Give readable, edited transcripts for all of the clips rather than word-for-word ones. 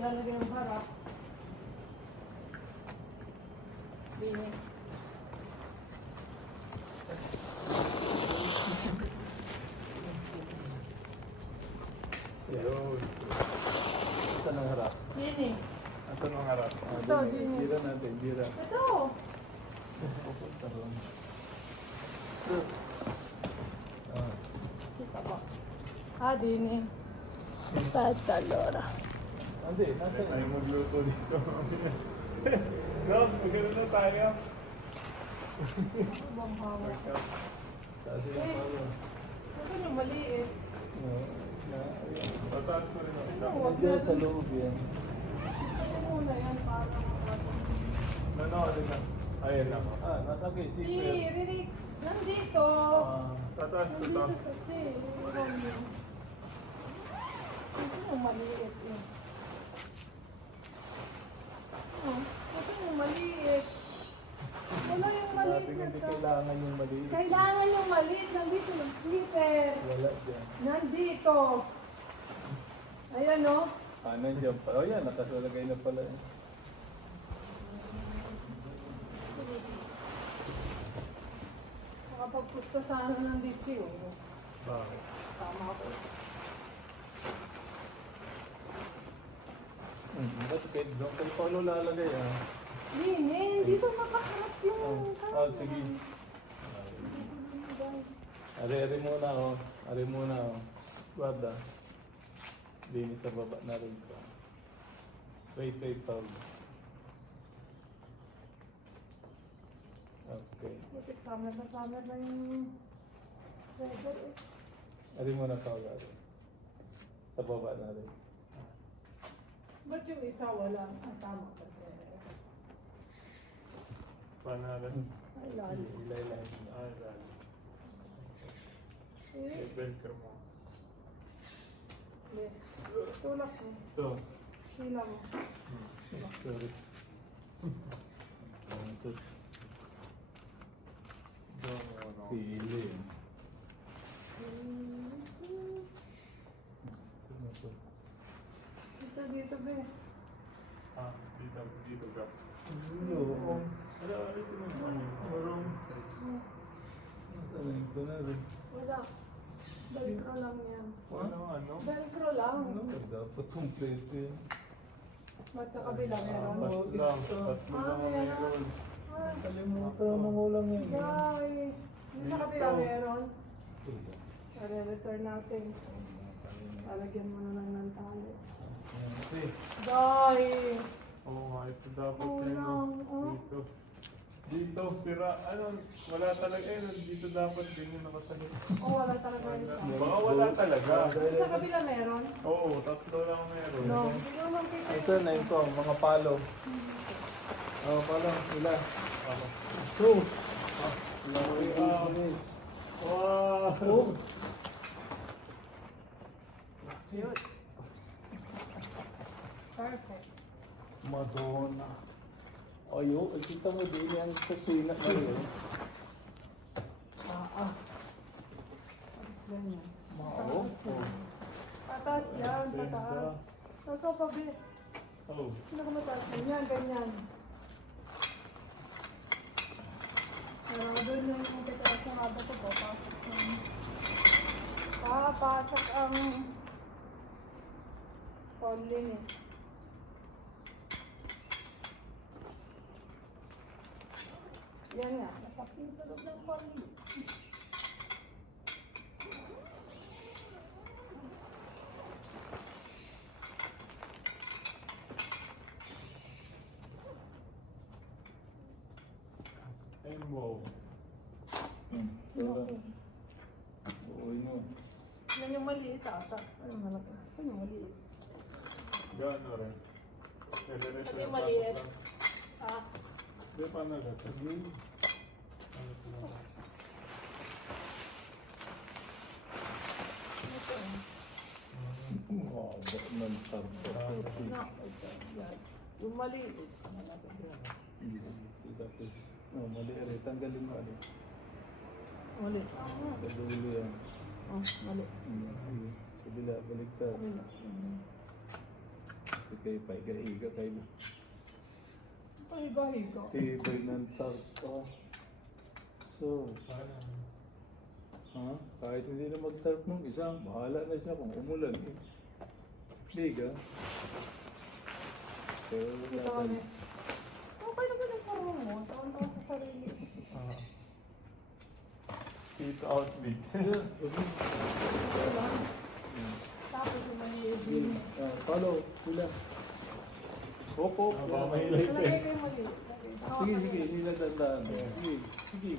lalagyan ng harap. Bini. Yun. Saan ang harap? Bini. Asan ang harap? Ito, din. Bira natin, bira. Ito. Pupunta ron. Kita ba? Bini. Tatalora. Hindi, nasa tayo magluto dito. Dog, magano na tayo. Ano bang hawak? Kasi yung palo. Ito yung maliit. Pataas ko rin ako. Nandiyan sa loob yan. Ito muna yan para Nanood na. Ayan ako. Nasa kay Si zipper. Ririk, nandito. Tataas ko to. Nandito sa si. Ito yung maliit eh. Ito yung maliit. Wala yung maliit Dati na hindi to. kailangan yung maliit. Kailangan yung maliit. Nandito yung slipper. Wala dyan. Nandito. Ayan o. Nandiyan pa. Oh yan, nakasalagay na pala. Nakapagpusta sana ng litchi o. Bakit? Tama ko. Ba't kahit doon kay Paulo lalagay Linin, dito makaharap yung sige. Ari muna oh. Ari muna oh. Guarda. Dini sa baba na rin ka. Wait, Paulo. Okay. Butik summer na yung weather eh. Ari muna Paulo. Ari. Sa baba na rin. Ba't yung isa wala? Ang tama ka. Panalan. Ay, lalo. Ilay. Ay, lalo. Eh, Velcro mo. eh. Tulak mo. Ito. Sila mo. Sorry. Pili. Dito, be. Dito ka. Oo. Ano, alisin mo yung ano? Marong. Ito na rin. Wala. Velcro lang yan. Ano? Velcro lang. Dapat complete yun. Ba't sa kabila meron? Tatlo lang ang meron. Ay, Kalimutan ng ulang yun. guys. Yung sa kabila meron. Return natin. Lalagyan mo na lang ng tali. Guys. Oo nga, ito dapat Kulang, oh. Dito, sira. Ano, wala talaga yun. Dito dapat ganyan nakasalit. Oh, wala talaga yung tali. Baka wala talaga. Yung sa kabila meron? Oo, tatlo lang meron. No. Hindi ko naman kita. Asan na ito? Mga palo. Palo. Ila. Two. Wow. Yun. Perfect. Madonna. Ayo, kita mo din yan sa suina na rin. Tapos ganyan. Mao. Patas yan, pataas. Nasa pa, be. Oh. Hindi ko mataas. Ganyan, ganyan. Doon na yung pitaas ng haba ko po. Papasok ang polling eh. Yan nga, nasaktin sa loob ng polling. And wow. Okay. Oo, yun. Yan yung maliit ata. Ano malaki? Ano yung maliit? Gano rin. Ito yung maliit. Ah, Di pa nagata. ito. Wow, ba't man tarpa? No, ito. Yan. Yung maliit. Oh, mali rin. Tanggalin mo rin. Mali. Sa dulo yan. Oh, mali. Sa bila, balik ka. Mali. Sige, paiga-higa kayo. Pahiga-higa. Tibay ng tarp. So, kahit hindi na mag-tarp ng isa, bahala na siya kung umulan. Hindi ka? Pero Ito kami. Okay naman yung parang mo. Taon-taon sa sarili. Keep outfit. Ito lang. Tapos yung may Follow, sila. Hop, hop. Talagay kayo mali. Sige, sige, hindi na tandaan. Sige, sige.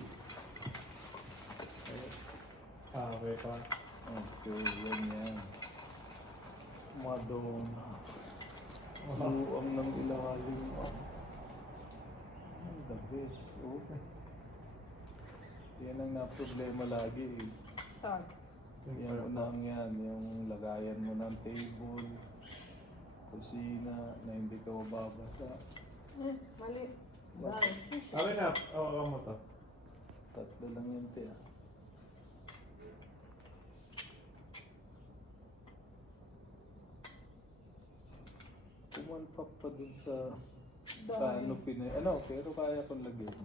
Okay pa. Okay, yan yan. Madong. Luang ng ilalim. The best. Okay. Yan ang na-problema lagi. Saan? Yan unang yan, yung lagayan mo ng table, kusina, na hindi ka mababasa. Mali. Dahil. Okay na. Oo, mo to. Tatlo lang yun, tiya. Pumanpak pa dun sa ano pinay. Ano, pero kaya kong lagyan.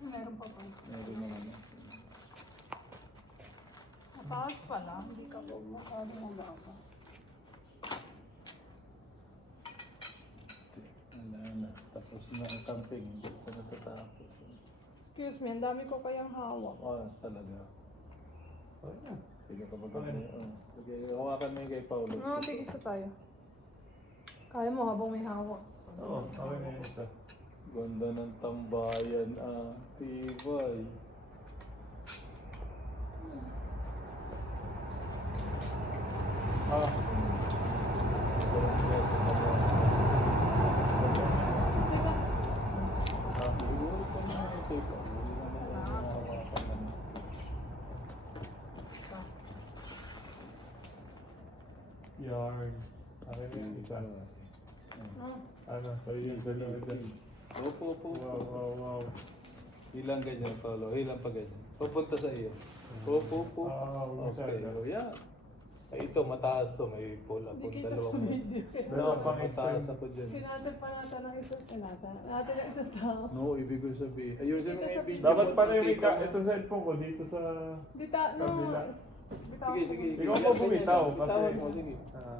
Meron pa pa. Meron naman. Mataas pala. Hindi ka po makakalaga. Wala na. Tapos na ang camping. Hindi ko natatapos. Excuse me, ang dami ko kayang hawak. Talaga. Okay na. Sige ka ba Okay. Sige, hawakan mo yung kay Paulo. Tigis na tayo. Kaya mo habang may hawak. Oo, okay na yun ito. Ganda ng tambayan, tibay. Siguro pa na ito ito. Yarn. Okay na yun isa. Ano, so yun dalawa dyan. Opo. Wow. Hilang ganyan, Paulo. Hilang pa ganyan. Pupunta sa iyo. Opo. Okay, yeah. Ay, ito, mataas to. May pula po. Hindi kita Dalawang sumindi. Dalawang pang mataas extend. ako dyan. Pinatag pa natin ang isang pinata. Natin ang isang tao. No, ibig ko sabihin. Ayusin mo yung video. Dapat mo, pala yung tika mo. ito cellphone ko dito sa... Bita, no. Kabila. Bitaw Sige, ko. sige. Ikaw po bumitaw kasi... Bitawan mo, sige.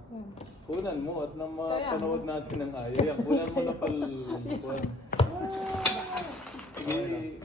Hmm. Kunan mo at nang Kaya. mapanood natin ng ayaw. Yan, kunan mo na pal... Kunan. Sige,